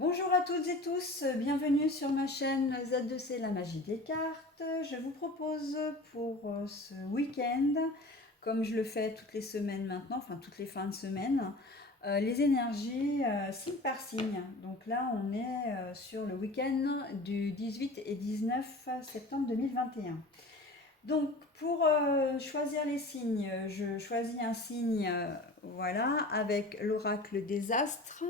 Bonjour à toutes et tous, bienvenue sur ma chaîne Z2C La Magie des Cartes. Je vous propose pour ce week-end, comme je le fais toutes les semaines maintenant, enfin toutes les fins de semaine, les énergies signe par signe. Donc là, on est sur le week-end du 18 et 19 septembre 2021. Donc pour choisir les signes, je choisis un signe, voilà, avec l'oracle des astres.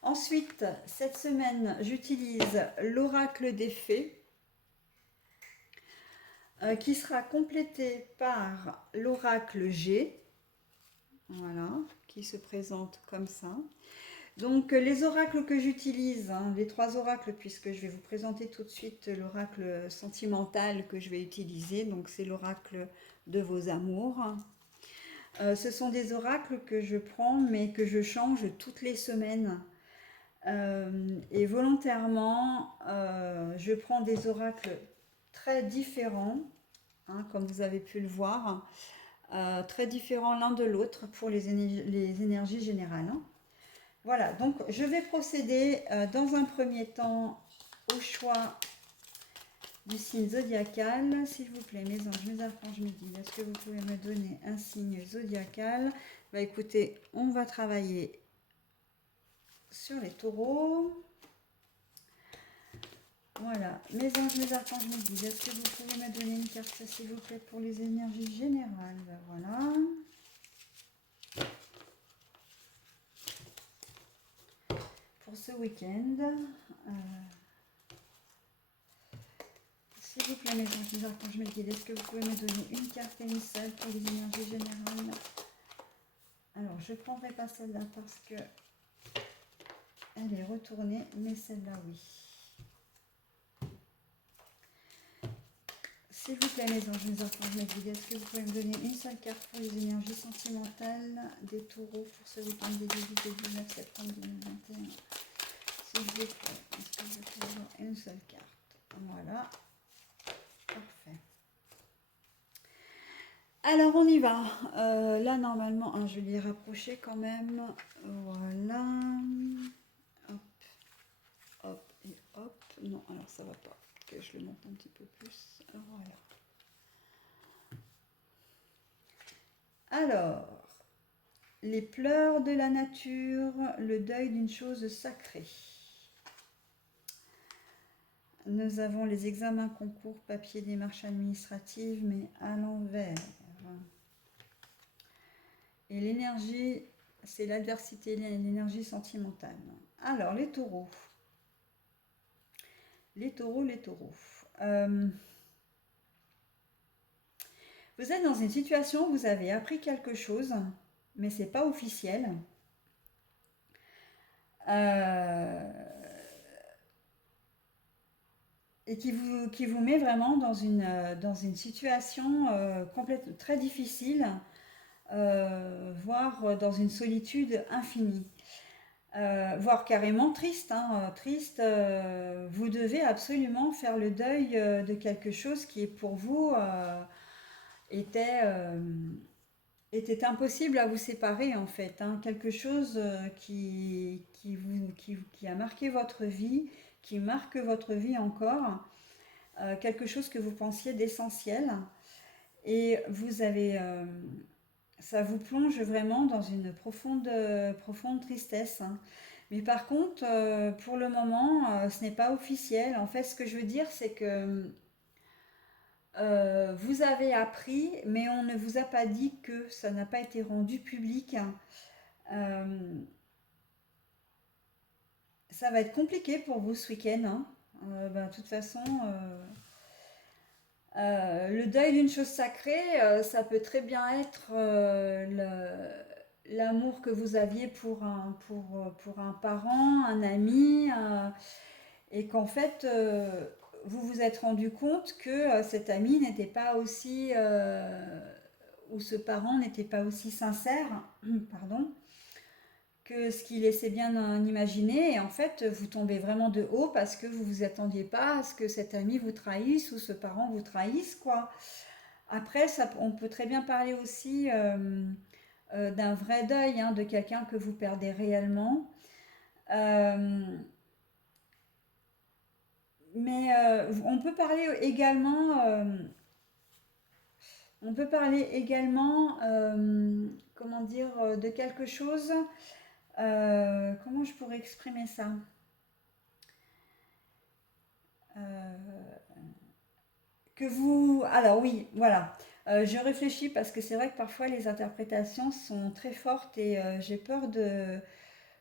Ensuite, cette semaine, j'utilise l'oracle des fées qui sera complété par l'oracle G, voilà, qui se présente comme ça. Donc les oracles que j'utilise, les trois oracles, puisque je vais vous présenter tout de suite l'oracle sentimental que je vais utiliser, donc c'est l'oracle de vos amours. Ce sont des oracles que je prends mais que je change toutes les semaines. Et volontairement, je prends des oracles très différents, comme vous avez pu le voir, très différents l'un de l'autre pour les énergies générales. Voilà, donc je vais procéder dans un premier temps au choix du signe zodiacal. S'il vous plaît, mes anges, mes archanges, mes guides, est-ce que vous pouvez me donner un signe zodiacal? Bah écoutez, on va travailler sur les taureaux. Voilà, mes anges, mes archanges, mes guides, est-ce que vous pouvez me donner une carte, s'il vous plaît, pour les énergies générales? Ben voilà. Pour ce week-end, s'il vous plaît, mes anges, mes archanges, mes guides, est-ce que vous pouvez me donner une carte émissale pour les énergies générales? Alors, je ne prendrai pas celle-là parce que elle est retournée, mais celle-là, oui. S'il vous plaît, mes anges, mes archanges, mes guides, est-ce que vous pouvez me donner une seule carte pour les énergies sentimentales des taureaux pour ce week-end des 18 et 19 septembre 2021? S'il vous plaît, est-ce que vous pouvez avoir une seule carte? Voilà, parfait. Alors, on y va. Là, normalement, je vais les rapprocher quand même. Voilà. Hop, hop et hop. Non, alors ça va pas. Que je le monte un petit peu plus. Voilà. Alors, les pleurs de la nature, le deuil d'une chose sacrée. Nous avons les examens, concours, papier, démarches administratives, mais à l'envers. Et l'énergie, c'est l'adversité, l'énergie sentimentale. Alors, les taureaux. Les taureaux, les taureaux. Vous êtes dans une situation où vous avez appris quelque chose, mais ce n'est pas officiel. Et qui vous met vraiment dans une situation très difficile, voire dans une solitude infinie. Voire carrément triste, triste. Vous devez absolument faire le deuil de quelque chose qui pour vous était, était impossible à vous séparer en fait, quelque chose qui a marqué votre vie, qui marque votre vie encore, quelque chose que vous pensiez d'essentiel et vous avez, ça vous plonge vraiment dans une profonde tristesse. Mais par contre, pour le moment, ce n'est pas officiel. En fait, ce que je veux dire, c'est que vous avez appris, mais on ne vous a pas dit que ça n'a pas été rendu public. Ça va être compliqué pour vous ce week-end. De toute façon, le deuil d'une chose sacrée, ça peut très bien être l'amour que vous aviez pour un parent, un ami, et qu'en fait, vous vous êtes rendu compte que cet ami n'était pas aussi, ou ce parent n'était pas aussi sincère, pardon, que ce qu'il laissait bien en imaginer. Et en fait, vous tombez vraiment de haut parce que vous vous attendiez pas à ce que cet ami vous trahisse ou ce parent vous trahisse, quoi. Après, ça, on peut très bien parler aussi d'un vrai deuil, de quelqu'un que vous perdez réellement. Euh, mais on peut parler également, comment dire, de quelque chose. Comment je pourrais exprimer ça? Euh, alors oui, voilà. Je réfléchis parce que c'est vrai que parfois les interprétations sont très fortes et j'ai peur de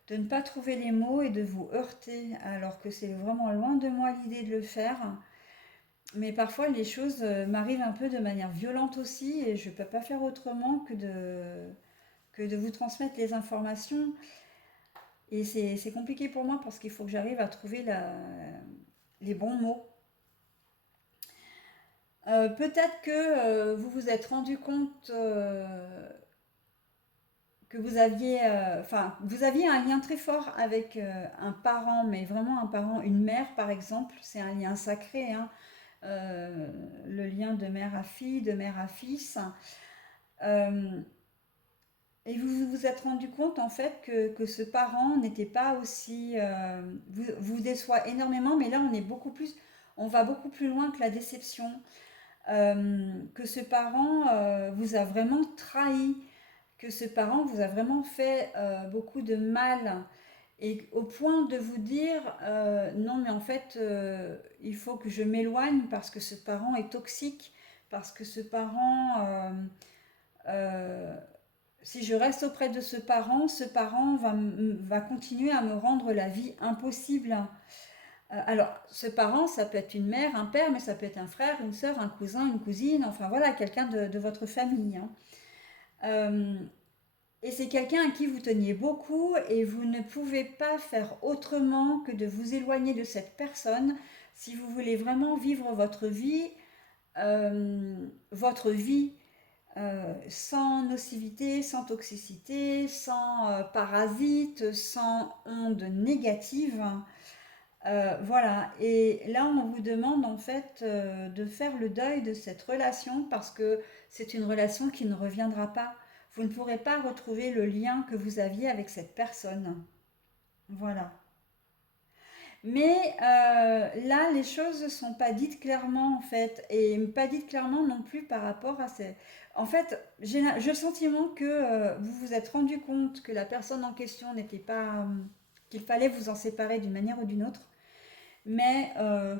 ne pas trouver les mots et de vous heurter, alors que c'est vraiment loin de moi l'idée de le faire. Mais parfois les choses m'arrivent un peu de manière violente aussi et je ne peux pas faire autrement que de vous transmettre les informations. Et c'est compliqué pour moi parce qu'il faut que j'arrive à trouver les bons mots. Peut-être que vous vous êtes rendu compte que vous aviez un lien très fort avec un parent, mais vraiment un parent, une mère par exemple, c'est un lien sacré, hein, le lien de mère à fille, de mère à fils. Euh, et vous vous êtes rendu compte en fait que ce parent n'était pas aussi, vous déçoit énormément, mais là on va beaucoup plus loin que la déception. Que ce parent vous a vraiment trahi, que ce parent vous a vraiment fait beaucoup de mal et au point de vous dire non mais en fait il faut que je m'éloigne parce que ce parent est toxique, parce que euh, si je reste auprès de ce parent va continuer à me rendre la vie impossible. Alors, ce parent, ça peut être une mère, un père, mais ça peut être un frère, une sœur, un cousin, une cousine, enfin voilà, quelqu'un de votre famille, hein. Euh, et c'est quelqu'un à qui vous teniez beaucoup et vous ne pouvez pas faire autrement que de vous éloigner de cette personne si vous voulez vraiment vivre votre vie sans nocivité, sans toxicité, sans parasites, sans ondes négatives. Voilà, et là on vous demande en fait de faire le deuil de cette relation parce que c'est une relation qui ne reviendra pas. Vous ne pourrez pas retrouver le lien que vous aviez avec cette personne. Voilà. Mais là, les choses ne sont pas dites clairement en fait, et pas dites clairement non plus par rapport à ces... En fait, j'ai le sentiment que vous vous êtes rendu compte que la personne en question n'était pas... qu'il fallait vous en séparer d'une manière ou d'une autre mais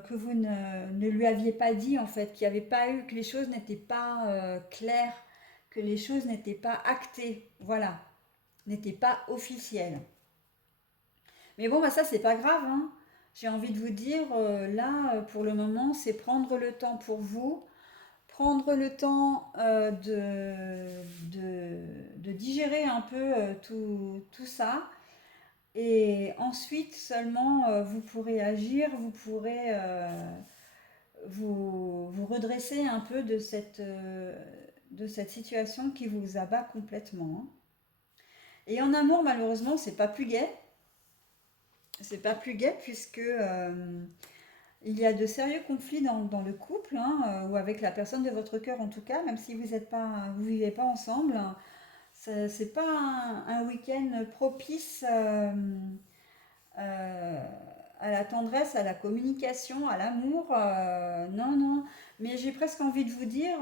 que vous ne lui aviez pas dit en fait, qu'il n'y avait pas eu, que les choses n'étaient pas claires, que les choses n'étaient pas actées, voilà, n'étaient pas officielles. Mais bon, bah, ça c'est pas grave, hein. J'ai envie de vous dire, là, pour le moment, c'est prendre le temps pour vous, prendre le temps de digérer un peu tout ça. Et ensuite seulement vous pourrez agir, vous pourrez vous redresser un peu de cette situation qui vous abat complètement, hein. Et en amour, malheureusement, c'est pas plus gai. C'est pas plus gai puisque il y a de sérieux conflits dans le couple, hein, ou avec la personne de votre cœur en tout cas, même si vous vivez pas ensemble. C'est pas un week-end propice euh, à la tendresse, à la communication, à l'amour. Non, non. Mais j'ai presque envie de vous dire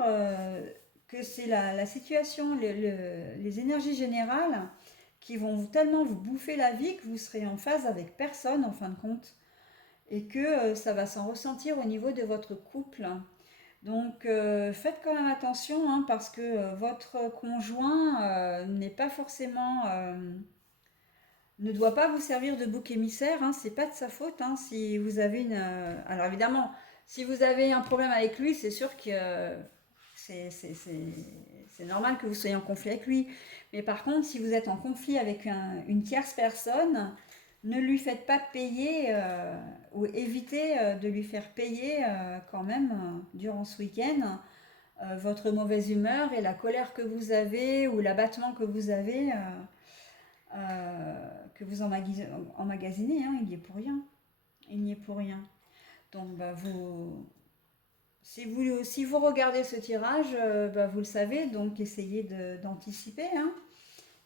que c'est la situation, les énergies générales qui vont tellement vous bouffer la vie que vous serez en phase avec personne en fin de compte. Et que ça va s'en ressentir au niveau de votre couple. Donc faites quand même attention hein, parce que votre conjoint n'est pas forcément ne doit pas vous servir de bouc émissaire, hein, c'est pas de sa faute. Hein, si vous avez une. Alors évidemment, si vous avez un problème avec lui, c'est sûr que c'est normal que vous soyez en conflit avec lui. Mais par contre, si vous êtes en conflit avec une tierce personne, ne lui faites pas payer ou évitez de lui faire payer quand même durant ce week-end votre mauvaise humeur et la colère que vous avez ou l'abattement que vous emmagasinez, hein, il y est pour rien. Il n'y est pour rien. Donc, bah, si vous regardez ce tirage, bah, vous le savez, donc essayez d'anticiper, hein.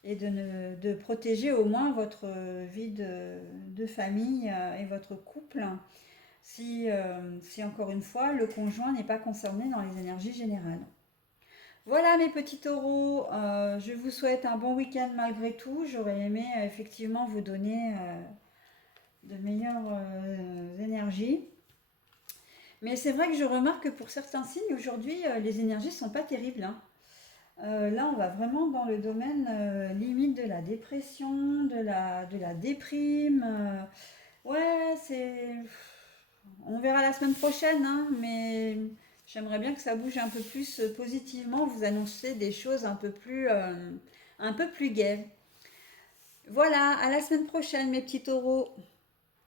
et de protéger au moins votre vie de famille et votre couple si encore une fois le conjoint n'est pas concerné dans les énergies générales. Voilà mes petits taureaux, je vous souhaite un bon week-end malgré tout. J'aurais aimé effectivement vous donner de meilleures énergies. Mais c'est vrai que je remarque que pour certains signes aujourd'hui, les énergies ne sont pas terribles, hein. Là, on va vraiment dans le domaine limite de la dépression, de la déprime. Ouais, c'est... On verra la semaine prochaine, hein, mais j'aimerais bien que ça bouge un peu plus positivement, vous annoncer des choses un peu plus gaies. Voilà, à la semaine prochaine, mes petits taureaux.